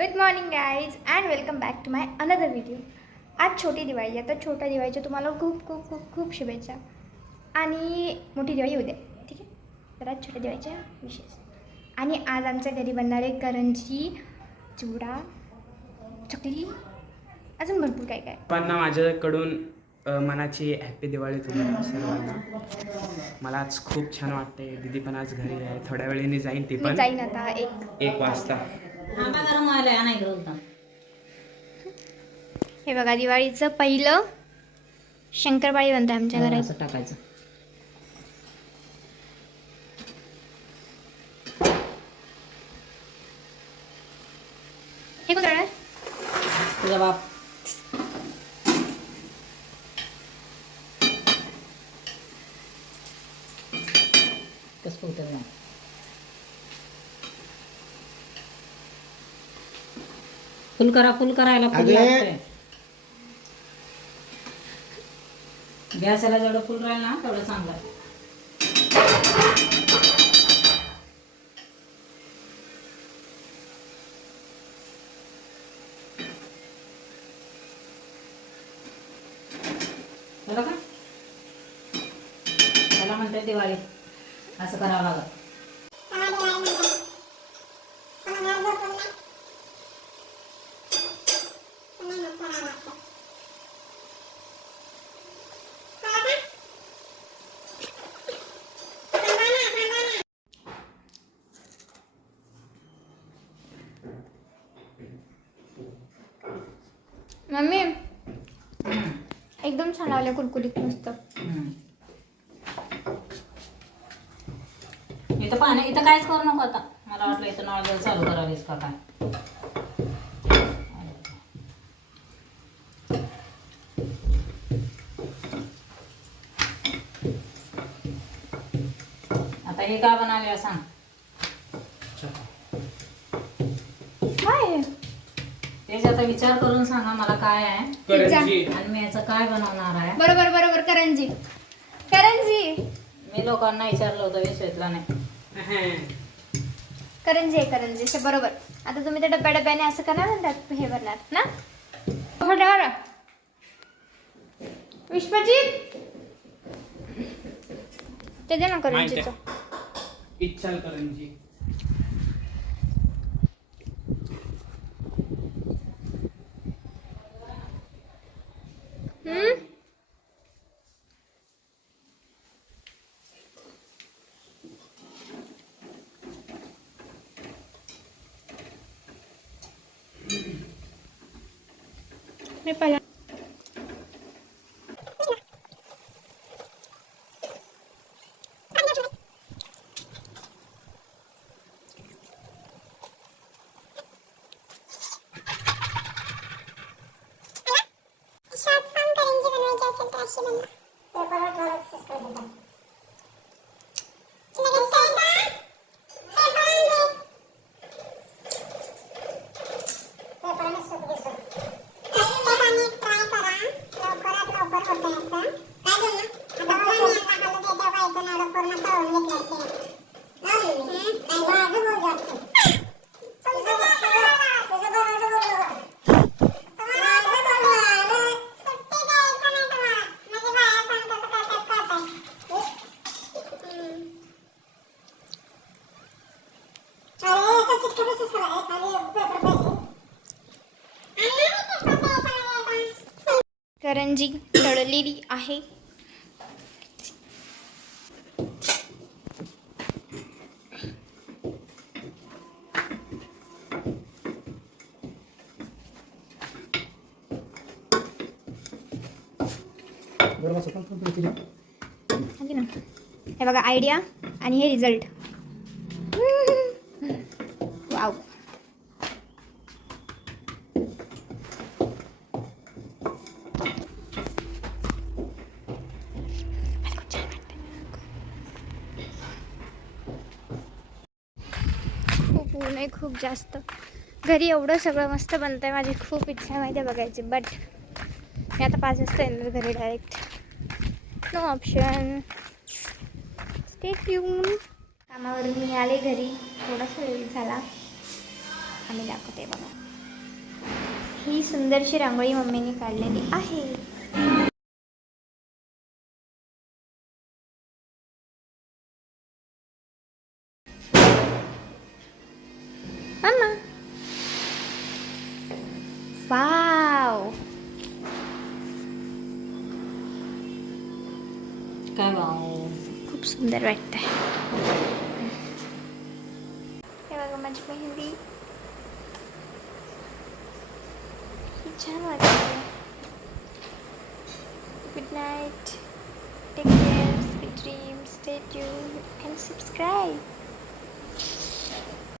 Good morning guys and welcome back to my another video. आज छोटी दिवाळी आहे, तर छोट्या दिवाळीच्या तुम्हाला खूप खूप खूप खूप शुभेच्छा. आणि मोठी दिवाळी उद्या, ठीक आहे. तर आज छोट्या दिवाळीच्या विशेष. आणि आज आमच्या घरी बनणारे करंजी, चिवडा, चकली, अजून भरपूर काय काय. पण माझ्याकडून मनाची हॅपी दिवाळी तुम्हाला सर्वांना. मला आज खूप छान वाटते. दीदी पण आज घरी आहे, थोड्या वेळेने जाईन ती पण. जाईन आता 1 वाजता. हे बघा दिवाळीचं पहिलं शंकरपाळी बनतं आमच्या घरात. असं टाकायचं. हे कोण करणार? तुझा बाप. कसं होतं ना फुल करायला फुल लागतंय. गॅसला जेवढं फुल राहील ना तेवढं चांगलं आहे. झालं का? त्याला म्हणते दिवाळी असं करावं लागत. मम्मी एकदम छान लावले, कुरकुरीत मस्त. इथं पाणी इथं काहीच करू नको आता. मला वाटलं इथं नळ चालू करावीस का काय. आता हे काय बनाले सांग. काय तेच आता विचार करून सांगा मला काय आहे करंजी. आणि मी याचं काय बनवणार आहे. बरोबर बरोबर, करंजी करंजी मी लोकांना विचारलं होतं, विश्वासला नाही. करंजी आहे, करंजी असं बरोबर. आता तुम्ही त्या डब्याने असं करणार म्हणतात, हे भरणार ना. हो विश्वजित ते दे ना करंजीचं. इच्छाल करंजी. हे पहिला करंजी तळलेली आहे. हे बघा आयडिया आणि हे रिझल्ट. वाव. खूप ऊन आहे, खूप जास्त. घरी एवढं सगळं मस्त बनतं आहे, माझी खूप इच्छा आहे माहिती आहे बघायची. बट मी आता 5 वाजता येणार घरी direct. No option. Stay tune. कामावरून मी आले घरी, थोडासा लेट झाला. आम्ही दाखवते बघा. ही सुंदरशी रांगोळी मम्मीने काढलेली आहे. मम्मा वाव, काय भाऊ खूप सुंदर वाटतंय. हे बघा माझी मेहंदी, ही छान वाटते. Good night, take care, sweet dreams, stay tuned and subscribe.